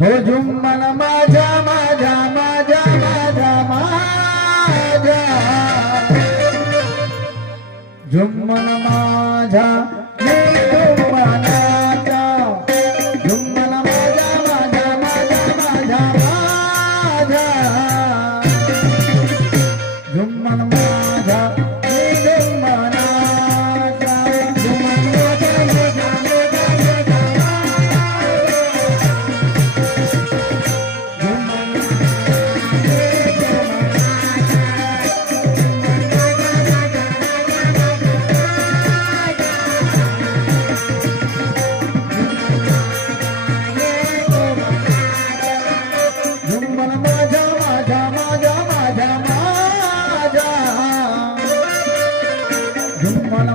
हो जुम्मन माझ्या माझ्या माझ्या माझ्या माझ्या जुम्मन माझ्या मी जुम्मनाचा जुम्मन माझ्या माझ्या माझ्या माझ्या माझ्या जुम्मन माझ्या मी जुम्मनाचा जुम्मन माझ्या माझ्या जुम्मन माझ्या माझ्या माझ्या माझ्या माझ्या जुम्मन